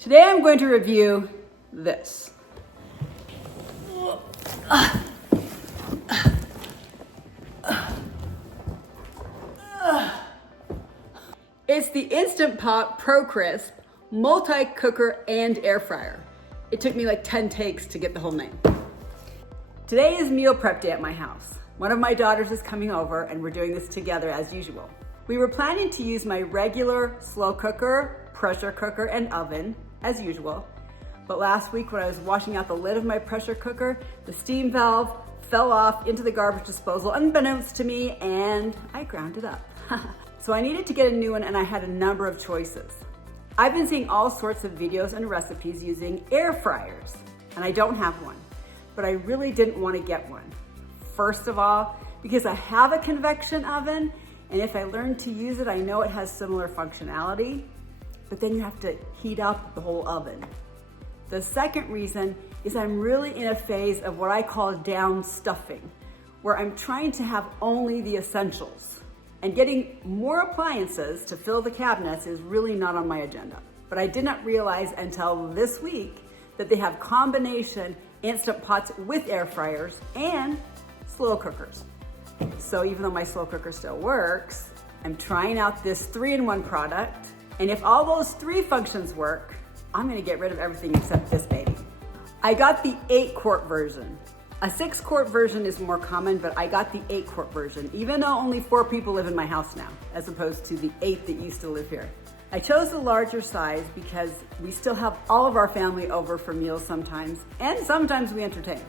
Today I'm going to review this. It's the Instant Pot Pro Crisp multi-cooker and air fryer. It took me like 10 takes to get the whole name. Today is meal prep day at my house. One of my daughters is coming over and we're doing this together as usual. We were planning to use my regular slow cooker, pressure cooker, and oven as usual. But last week when I was washing out the lid of my pressure cooker, the steam valve fell off into the garbage disposal unbeknownst to me and I ground it up. So I needed to get a new one and I had a number of choices. I've been seeing all sorts of videos and recipes using air fryers and I don't have one, but I really didn't want to get one. First of all, because I have a convection oven and if I learn to use it, I know it has similar functionality, but then you have to heat up the whole oven. The second reason is I'm really in a phase of what I call down stuffing, where I'm trying to have only the essentials. And getting more appliances to fill the cabinets is really not on my agenda. But I did not realize until this week that they have combination Instant Pots with air fryers and slow cookers. So even though my slow cooker still works, I'm trying out this 3-in-1 product. And if all those 3 functions work, I'm gonna get rid of everything except this baby. I got the 8-quart version. A 6-quart version is more common, but I got the 8-quart version, even though only 4 people live in my house now, as opposed to the 8 that used to live here. I chose the larger size because we still have all of our family over for meals sometimes, and sometimes we entertain.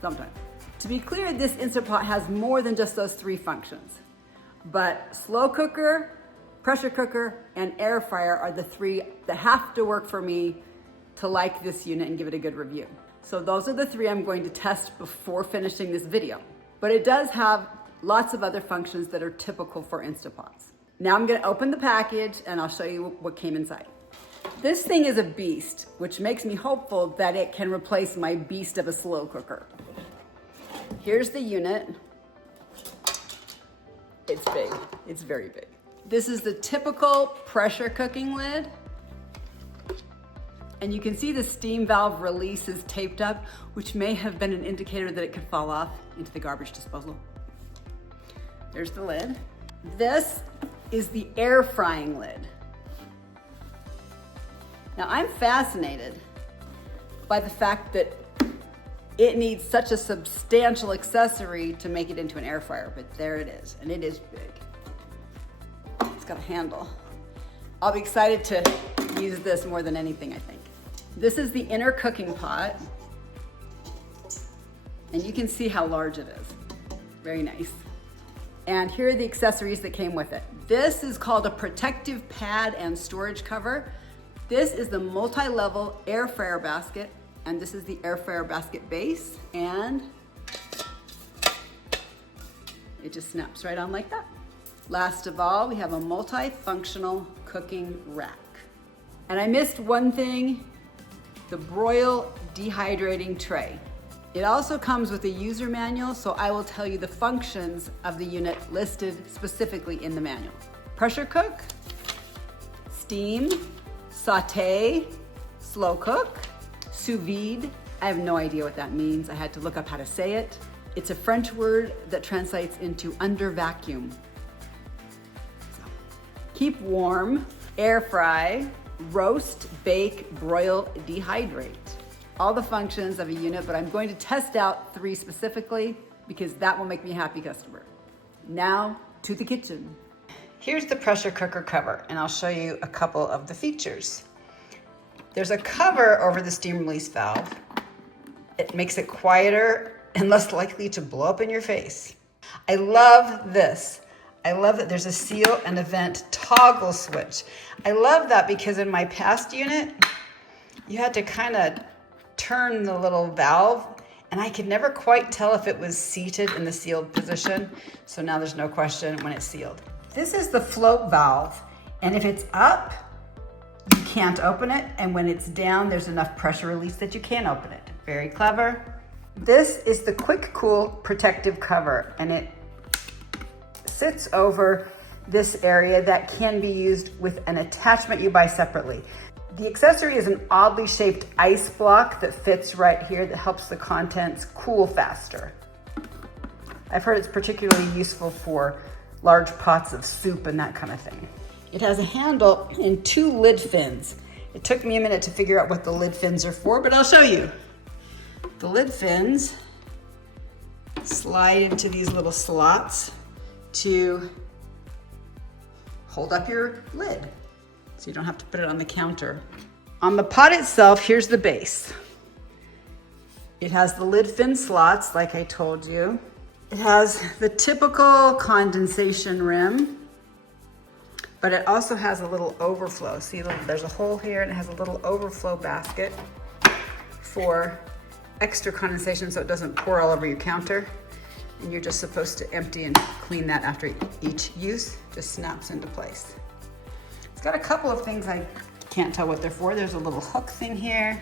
Sometimes. To be clear, this Instant Pot has more than just those 3 functions, but slow cooker, pressure cooker, and air fryer are the 3 that have to work for me to like this unit and give it a good review. So those are the 3 I'm going to test before finishing this video. But it does have lots of other functions that are typical for Instant Pots. Now I'm gonna open the package and I'll show you what came inside. This thing is a beast, which makes me hopeful that it can replace my beast of a slow cooker. Here's the unit. It's big, it's very big. This is the typical pressure cooking lid. And you can see the steam valve release is taped up, which may have been an indicator that it could fall off into the garbage disposal. There's the lid. This is the air frying lid. Now I'm fascinated by the fact that it needs such a substantial accessory to make it into an air fryer, but there it is, and it is big. It's got a handle. I'll be excited to use this more than anything, I think. This is the inner cooking pot. And you can see how large it is. Very nice. And here are the accessories that came with it. This is called a protective pad and storage cover. This is the multi-level air fryer basket. And this is the air fryer basket base. And it just snaps right on like that. Last of all, we have a multifunctional cooking rack. And I missed one thing, the broil dehydrating tray. It also comes with a user manual, so I will tell you the functions of the unit listed specifically in the manual. Pressure cook, steam, saute, slow cook, sous vide. I have no idea what that means. I had to look up how to say it. It's a French word that translates into under vacuum. Keep warm, air fry, roast, bake, broil, dehydrate. All the functions of a unit, but I'm going to test out 3 specifically because that will make me a happy customer. Now to the kitchen. Here's the pressure cooker cover, and I'll show you a couple of the features. There's a cover over the steam release valve. It makes it quieter and less likely to blow up in your face. I love this. I love that there's a seal and a vent toggle switch. I love that because in my past unit, you had to kind of turn the little valve and I could never quite tell if it was seated in the sealed position. So now there's no question when it's sealed. This is the float valve. And if it's up, you can't open it. And when it's down, there's enough pressure release that you can open it. Very clever. This is the quick cool protective cover and it sits over this area that can be used with an attachment you buy separately. The accessory is an oddly shaped ice block that fits right here that helps the contents cool faster. I've heard it's particularly useful for large pots of soup and that kind of thing. It has a handle and 2 lid fins. It took me a minute to figure out what the lid fins are for, but I'll show you. The lid fins slide into these little slots to hold up your lid, so you don't have to put it on the counter. On the pot itself, here's the base. It has the lid fin slots, like I told you. It has the typical condensation rim, but it also has a little overflow. See, there's a hole here and it has a little overflow basket for extra condensation so it doesn't pour all over your counter. And you're just supposed to empty and clean that after each use. Just snaps into place. It's got a couple of things I can't tell what they're for. There's a little hook thing here,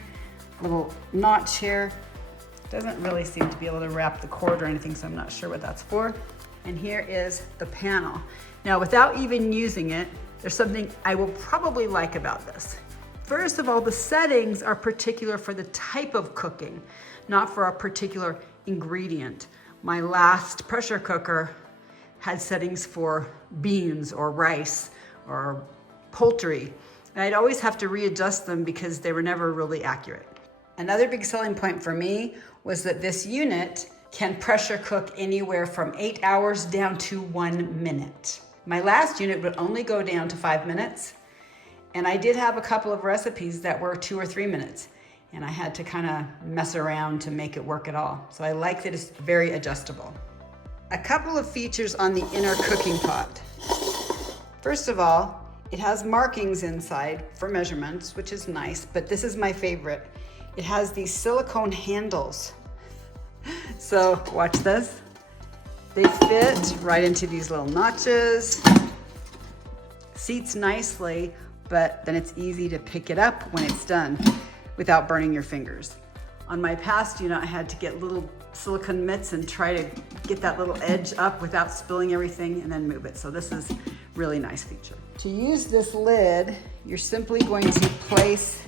a little notch here. Doesn't really seem to be able to wrap the cord or anything, so I'm not sure what that's for. And here is the panel. Now, without even using it, there's something I will probably like about this. First of all, the settings are particular for the type of cooking, not for a particular ingredient. My last pressure cooker had settings for beans or rice or poultry. And I'd always have to readjust them because they were never really accurate. Another big selling point for me was that this unit can pressure cook anywhere from 8 hours down to 1 minute. My last unit would only go down to 5 minutes. And I did have a couple of recipes that were 2 or 3 minutes. And I had to kind of mess around to make it work at all. So I like that it's very adjustable. A couple of features on the inner cooking pot. First of all, it has markings inside for measurements, which is nice, but this is my favorite. It has these silicone handles. So watch this. They fit right into these little notches. Seats nicely, but then it's easy to pick it up when it's done without burning your fingers. On my past unit, I had to get little silicone mitts and try to get that little edge up without spilling everything and then move it. So this is really nice feature. To use this lid, you're simply going to place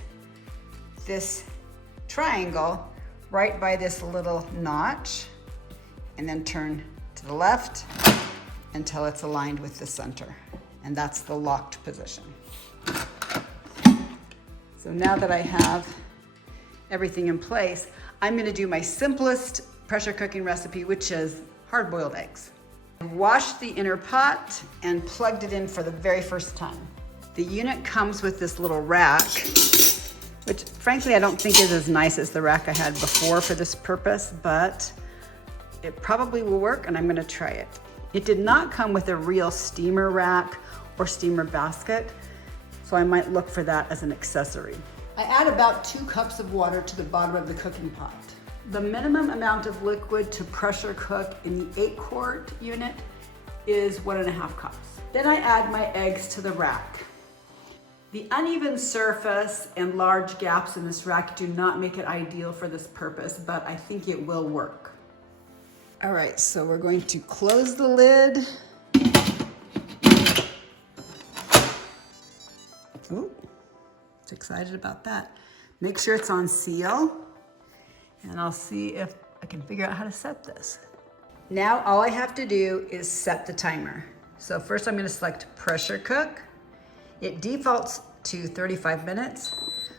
this triangle right by this little notch and then turn to the left until it's aligned with the center. And that's the locked position. So now that I have everything in place, I'm gonna do my simplest pressure cooking recipe, which is hard-boiled eggs. I washed the inner pot and plugged it in for the very first time. The unit comes with this little rack, which frankly I don't think is as nice as the rack I had before for this purpose, but it probably will work and I'm gonna try it. It did not come with a real steamer rack or steamer basket, so I might look for that as an accessory. I add about 2 cups of water to the bottom of the cooking pot. The minimum amount of liquid to pressure cook in the 8-quart unit is 1.5 cups. Then I add my eggs to the rack. The uneven surface and large gaps in this rack do not make it ideal for this purpose, but I think it will work. All right, so we're going to close the lid. Ooh, it's excited about that. Make sure it's on seal, and I'll see if I can figure out how to set this. Now all I have to do is set the timer. So first I'm gonna select pressure cook. It defaults to 35 minutes,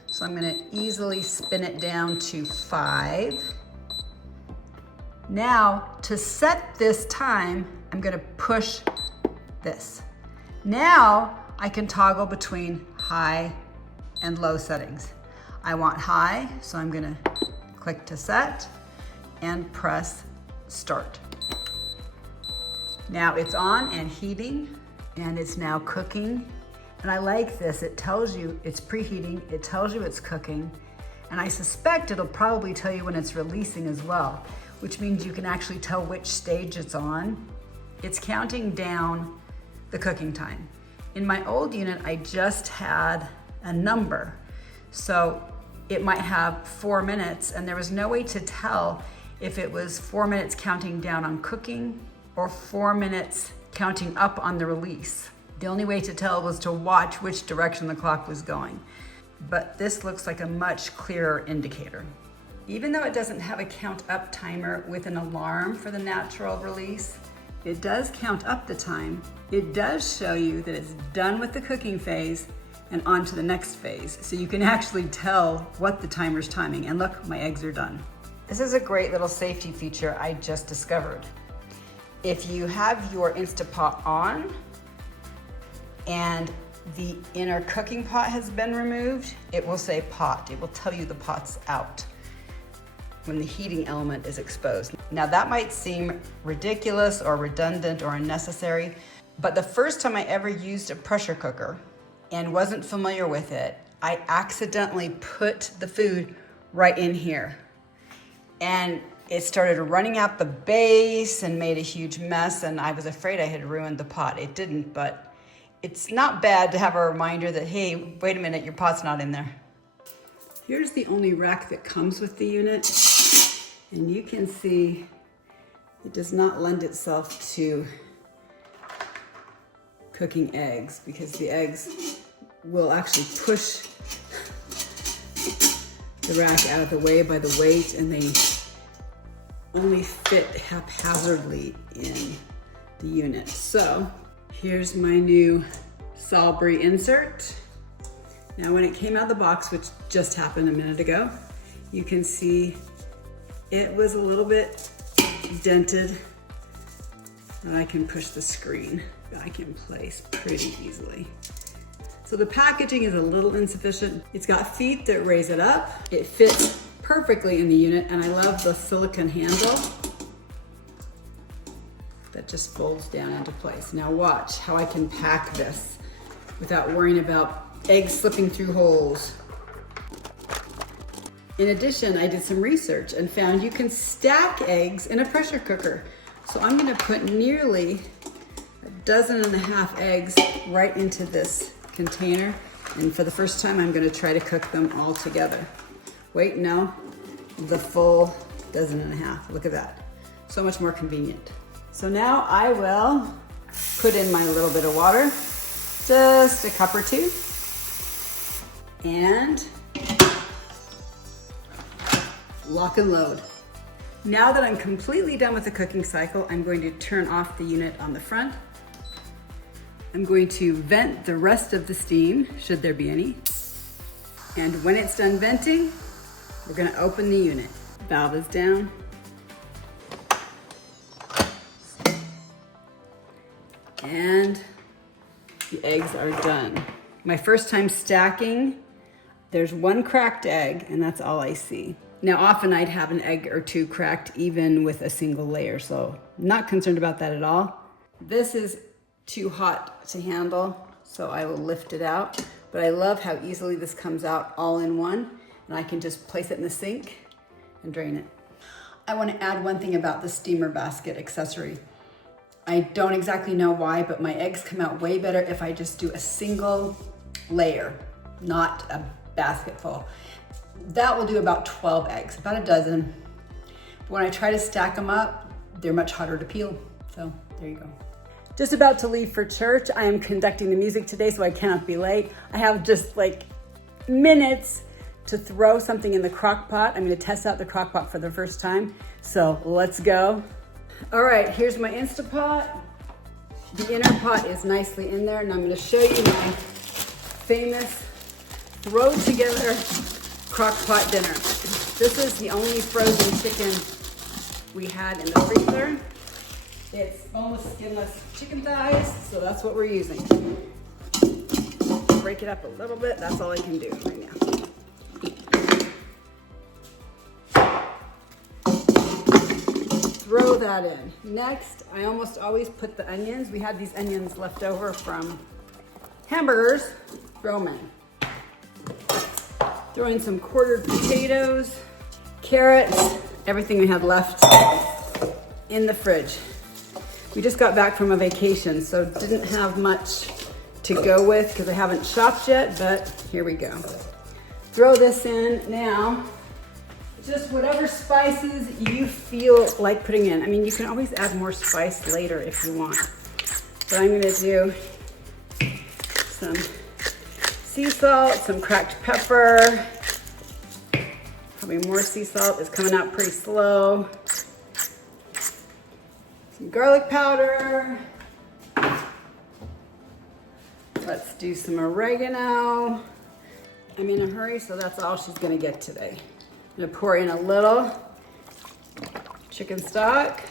so I'm gonna easily spin it down to 5. Now, to set this time, I'm gonna push this. Now, I can toggle between high and low settings. I want high, so I'm gonna click to set and press start. Now it's on and heating, and it's now cooking. And I like this, it tells you it's preheating, it tells you it's cooking, and I suspect it'll probably tell you when it's releasing as well, which means you can actually tell which stage it's on. It's counting down the cooking time. In my old unit, I just had a number. So it might have 4 minutes, and there was no way to tell if it was 4 minutes counting down on cooking or 4 minutes counting up on the release. The only way to tell was to watch which direction the clock was going. but this looks like a much clearer indicator. Even though it doesn't have a count up timer with an alarm for the natural release, it does count up the time. It does show you that it's done with the cooking phase and on to the next phase. So you can actually tell what the timer's timing. And look, my eggs are done. This is a great little safety feature I just discovered. If you have your Instant Pot on and the inner cooking pot has been removed, it will say pot. It will tell you the pot's out when the heating element is exposed. Now that might seem ridiculous or redundant or unnecessary, but the first time I ever used a pressure cooker and wasn't familiar with it, I accidentally put the food right in here. And it started running out the base and made a huge mess, and I was afraid I had ruined the pot. It didn't, but it's not bad to have a reminder that, hey, wait a minute, your pot's not in there. Here's the only rack that comes with the unit, and you can see it does not lend itself to cooking eggs because the eggs will actually push the rack out of the way by the weight, and they only fit haphazardly in the unit. So here's my new Salisbury insert. Now when it came out of the box, which just happened a minute ago, you can see it was a little bit dented, and I can push the screen back in place pretty easily. So the packaging is a little insufficient. It's got feet that raise it up. It fits perfectly in the unit, and I love the silicone handle that just folds down into place. Now watch how I can pack this without worrying about eggs slipping through holes. In addition, I did some research and found you can stack eggs in a pressure cooker. So I'm gonna put nearly 1.5 dozen eggs right into this container. And for the first time, I'm gonna try to cook them all together. Wait, no, the full 1.5 dozen. Look at that. So much more convenient. So now I will put in my little bit of water, just a cup or two, and lock and load. Now that I'm completely done with the cooking cycle, I'm going to turn off the unit on the front. I'm going to vent the rest of the steam, should there be any. And when it's done venting, we're gonna open the unit. Valve is down. And the eggs are done. My first time stacking, there's one cracked egg, and that's all I see. Now, often I'd have an egg or two cracked even with a single layer, so not concerned about that at all. This is too hot to handle, so I will lift it out. But I love how easily this comes out all in one, and I can just place it in the sink and drain it. I want to add one thing about the steamer basket accessory. I don't exactly know why, but my eggs come out way better if I just do a single layer, not a basket full. That will do about 12 eggs, about 1 dozen. But when I try to stack them up, they're much harder to peel. So there you go. Just about to leave for church. I am conducting the music today, so I cannot be late. I have just like minutes to throw something in the crock pot. I'm gonna test out the crock pot for the first time. So let's go. All right, here's my Instant Pot. The inner pot is nicely in there, and I'm gonna show you my famous throw together crock pot dinner. This is the only frozen chicken we had in the freezer. It's almost skinless chicken thighs, so that's what we're using. Break it up a little bit, that's all I can do right now. Throw that in. Next, I almost always put the onions. We had these onions left over from hamburgers. Throw them in. Throw in some quartered potatoes, carrots, everything we had left in the fridge. We just got back from a vacation, so didn't have much to go with because I haven't shopped yet, but here we go. Throw this in now. Just whatever spices you feel like putting in. I mean, you can always add more spice later if you want. But I'm gonna do some sea salt, some cracked pepper. Probably more sea salt. It's coming out pretty slow. Some garlic powder. Let's do some oregano. I'm in a hurry, so that's all she's gonna get today. I'm gonna pour in a little chicken stock.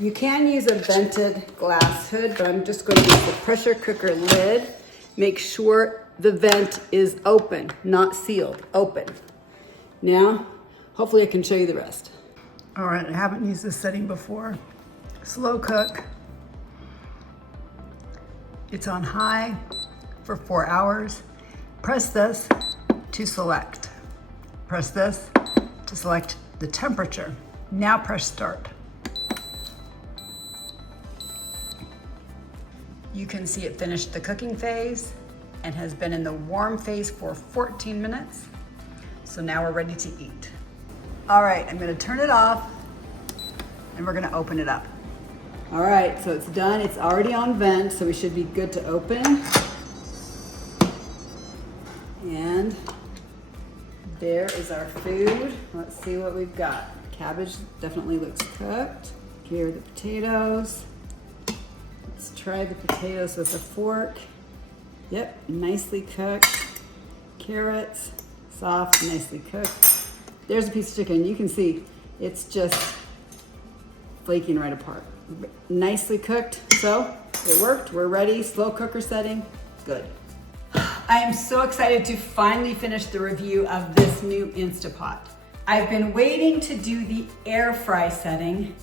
You can use a vented glass hood, but I'm just going to use the pressure cooker lid. Make sure the vent is open, not sealed, open. Now, hopefully I can show you the rest. All right, I haven't used this setting before. Slow cook. It's on high for 4 hours. Press this to select. Press this to select the temperature. Now press start. You can see it finished the cooking phase and has been in the warm phase for 14 minutes. So now we're ready to eat. All right, I'm gonna turn it off and we're gonna open it up. All right, so it's done. It's already on vent, so we should be good to open. And there is our food. Let's see what we've got. Cabbage definitely looks cooked. Here are the potatoes. Let's try the potatoes with a fork. Yep, nicely cooked. Carrots, soft, nicely cooked. There's a piece of chicken. You can see it's just flaking right apart. Nicely cooked, so it worked. We're ready. Slow cooker setting, good. I am so excited to finally finish the review of this new Instapot. I've been waiting to do the air fry setting,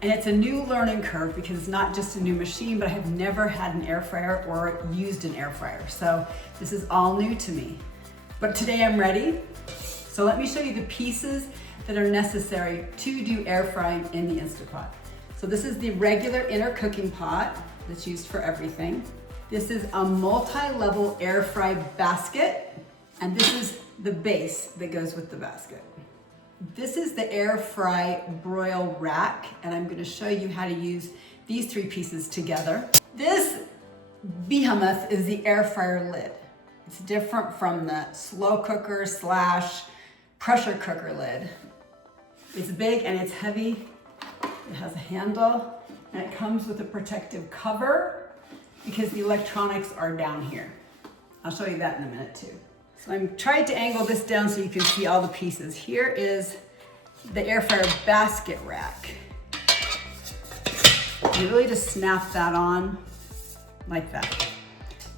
and it's a new learning curve because it's not just a new machine, but I have never had an air fryer or used an air fryer. So this is all new to me. But today I'm ready. So let me show you the pieces that are necessary to do air frying in the Instapot. So this is the regular inner cooking pot that's used for everything. This is a multi-level air fry basket, and this is the base that goes with the basket. This is the air fry broil rack, and I'm gonna show you how to use these 3 pieces together. This behemoth is the air fryer lid. It's different from the slow cooker / pressure cooker lid. It's big and it's heavy. It has a handle, and it comes with a protective cover because the electronics are down here. I'll show you that in a minute too. So I'm trying to angle this down so you can see all the pieces. Here is the air fryer basket rack. You really just snap that on like that.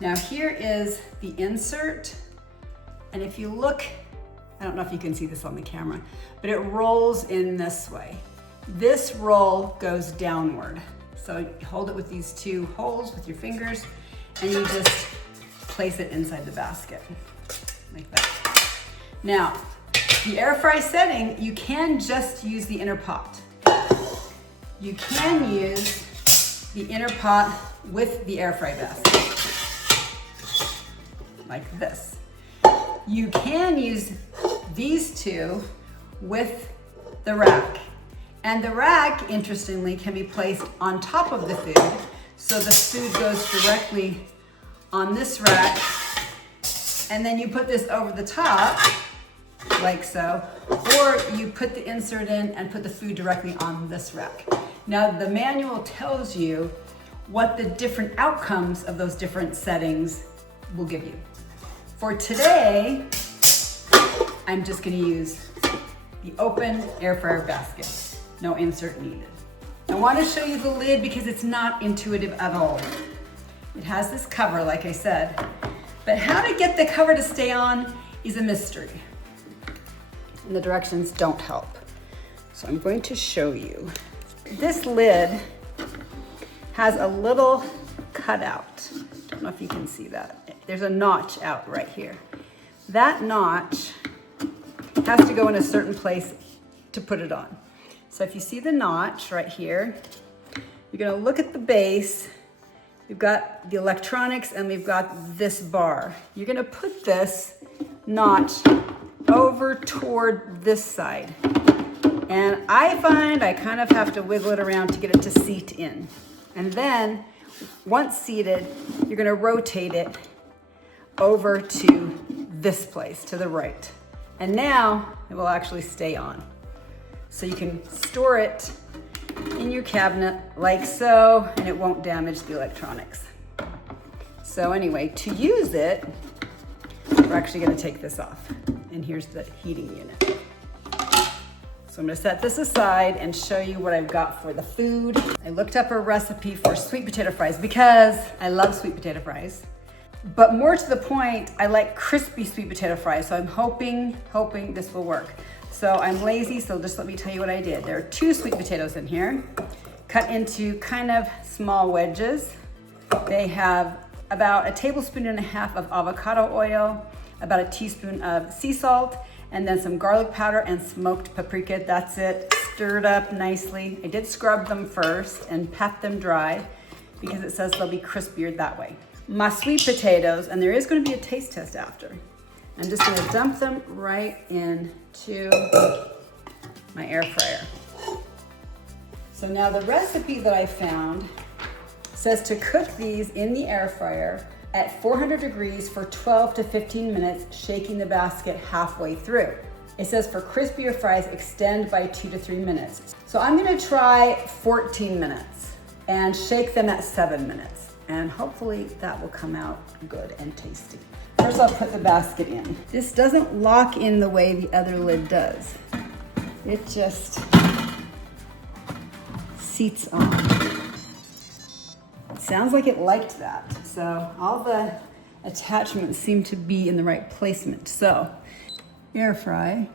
Now here is the insert, and if you look, I don't know if you can see this on the camera, but it rolls in this way. This roll goes downward. So you hold it with these 2 holes with your fingers, and you just place it inside the basket, like that. Now, the air fry setting, you can just use the inner pot. You can use the inner pot with the air fry basket, like this. You can use these 2 with the rack. And the rack, interestingly, can be placed on top of the food, so the food goes directly on this rack, and then you put this over the top, like so, or you put the insert in and put the food directly on this rack. Now, the manual tells you what the different outcomes of those different settings will give you. For today, I'm just gonna use the open air fryer basket. No insert needed. I want to show you the lid because it's not intuitive at all. It has this cover, like I said, but how to get the cover to stay on is a mystery. And the directions don't help. So I'm going to show you. This lid has a little cutout. Don't know if you can see that. There's a notch out right here. That notch has to go in a certain place to put it on. So if you see the notch right here, you're gonna look at the base. We've got the electronics and we've got this bar. You're gonna put this notch over toward this side. And I find I kind of have to wiggle it around to get it to seat in. And then, once seated, you're gonna rotate it over to this place to the right. And now it will actually stay on. So you can store it in your cabinet like so, and it won't damage the electronics. So anyway, to use it, we're actually gonna take this off. And here's the heating unit. So I'm gonna set this aside and show you what I've got for the food. I looked up a recipe for sweet potato fries because I love sweet potato fries. But more to the point, I like crispy sweet potato fries. So I'm hoping this will work. So I'm lazy, so just let me tell you what I did. There are 2 sweet potatoes in here, cut into kind of small wedges. They have about 1.5 tablespoons of avocado oil, about a teaspoon of sea salt, and then some garlic powder and smoked paprika. That's it, stirred up nicely. I did scrub them first and pat them dry because it says they'll be crispier that way. My sweet potatoes, and there is gonna be a taste test after. I'm just gonna dump them right into my air fryer. So now the recipe that I found says to cook these in the air fryer at 400 degrees for 12 to 15 minutes, shaking the basket halfway through. It says for crispier fries, extend by 2 to 3 minutes. So I'm gonna try 14 minutes and shake them at 7 minutes. And hopefully that will come out good and tasty. First I'll put the basket in. This doesn't lock in the way the other lid does. It just seats on. It sounds like it liked that. So all the attachments seem to be in the right placement. So air fry.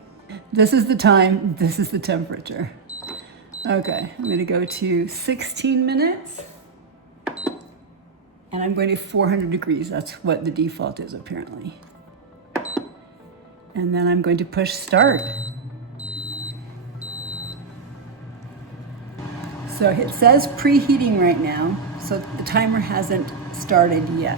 This is the time, this is the temperature. Okay, I'm gonna go to 16 minutes. And I'm going to 400 degrees. That's what the default is apparently. And then I'm going to push start. So it says preheating right now, so the timer hasn't started yet.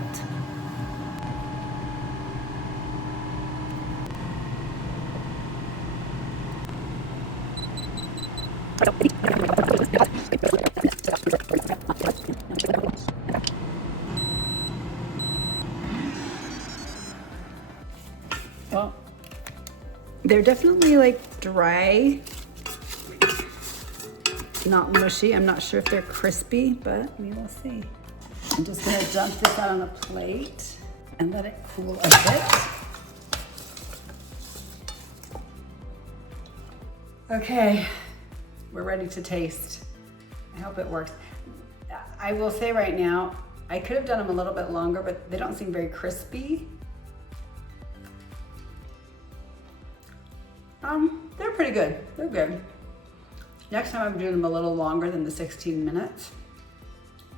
Well, they're definitely like dry, not mushy. I'm not sure if they're crispy, but we will see. I'm just gonna dump this out on a plate and let it cool a bit. Okay, we're ready to taste. I hope it works. I will say right now, I could have done them a little bit longer, but they don't seem very crispy. They're pretty good. They're good. Next time I'm doing them a little longer than the 16 minutes.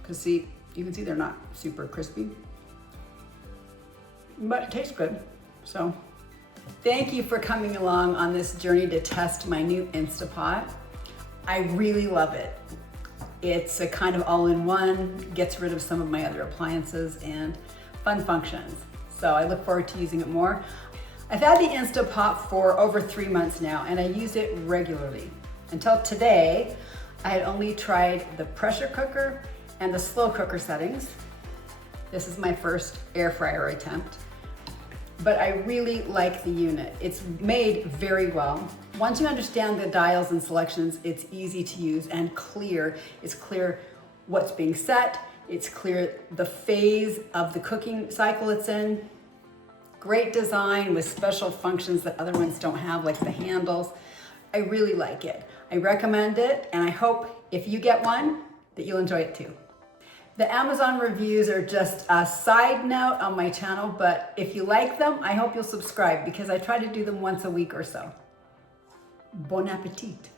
Because see, you can see they're not super crispy. But it tastes good. So thank you for coming along on this journey to test my new Instapot. I really love it. It's a kind of all-in-one, gets rid of some of my other appliances and fun functions. So I look forward to using it more. I've had the Instapot for over 3 months now and I use it regularly. Until today, I had only tried the pressure cooker and the slow cooker settings. This is my first air fryer attempt, but I really like the unit. It's made very well. Once you understand the dials and selections, it's easy to use and clear. It's clear what's being set. It's clear the phase of the cooking cycle it's in. Great design with special functions that other ones don't have, like the handles. I really like it. I recommend it, and I hope if you get one, that you'll enjoy it too. The Amazon reviews are just a side note on my channel, but if you like them, I hope you'll subscribe because I try to do them once a week or so. Bon appetit.